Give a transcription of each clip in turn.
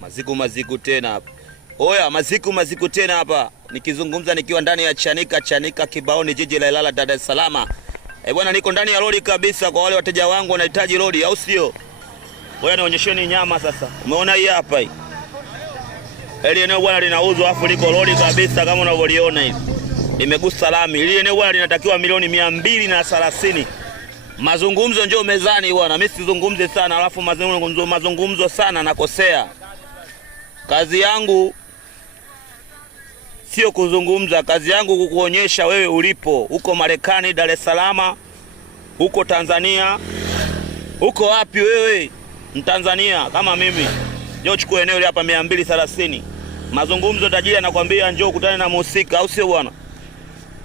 Maziku tena hapa. Oya, maziku tena hapa. Nikizungumza nikiwa ndani ya Chanika Kibaoni, jiji la Ilala, Dar es Salaam. Bwana, niko ndani ya lori kabisa kwa wale wateja wangu wanahitaji lori, au sio? Ngoja nionyesheni nyama sasa. Umeona hii hapa hii. Hili eneo bwana linauzwa, afu liko lori kabisa kama unavyoliona hivi. Nimegusa lami. Hili eneo bwana linatakiwa milioni 230. Mazungumzo njoo mezani bwana. Mimi sizungumze sana, alafu mazungumzo sana nakosea. Kazi yangu sio kuzungumza, kazi yangu kukuonyesha wewe ulipo. Huko Marekani, Dar es Salaam, huko Tanzania. Huko wapi wewe? Mtanzania kama mimi. Njoo chukua eneo hapa 230. Mazungumzo tajiri anakuambia njoo kutana na mhusika, au sio bwana?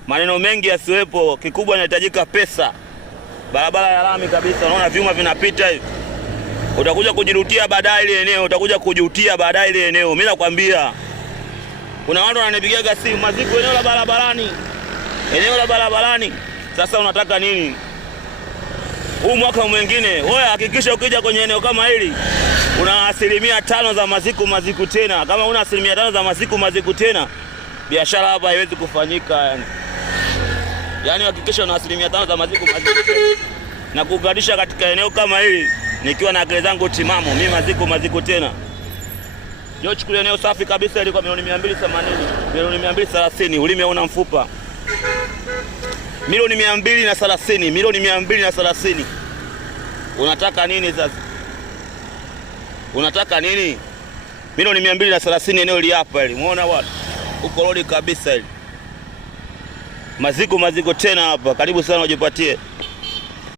Maneno mengi yasiwepo, kikubwa inahitajika pesa. Barabara ya lami kabisa, unaona vyuma vinapita hivi. Utakuja kujirutia baadaye ile eneo, Mimi nakwambia. Kuna watu wananipigia simu, maziku eneo la barabarani. Sasa unataka nini? Huu mwaka mwingine, oya hakikisha ukija kwenye eneo kama hili una 5% za maziku tena. Kama una 5% za maziku tena, biashara hapa haiwezi kufanyika yani hakikisha una 5% za maziku tena. Na kugadisha katika eneo kama hili nikiwa na akili zangu timamu, mimi maziku tena. Njoo chukua eneo safi kabisa ile kwa milioni 280, milioni 230, ulime una mfupa. Milioni 230. Unataka nini sasa? Milioni 230 eneo li hapa hili. Umeona watu? Uko lori kabisa hili. Maziku tena hapa. Karibu sana ujipatie.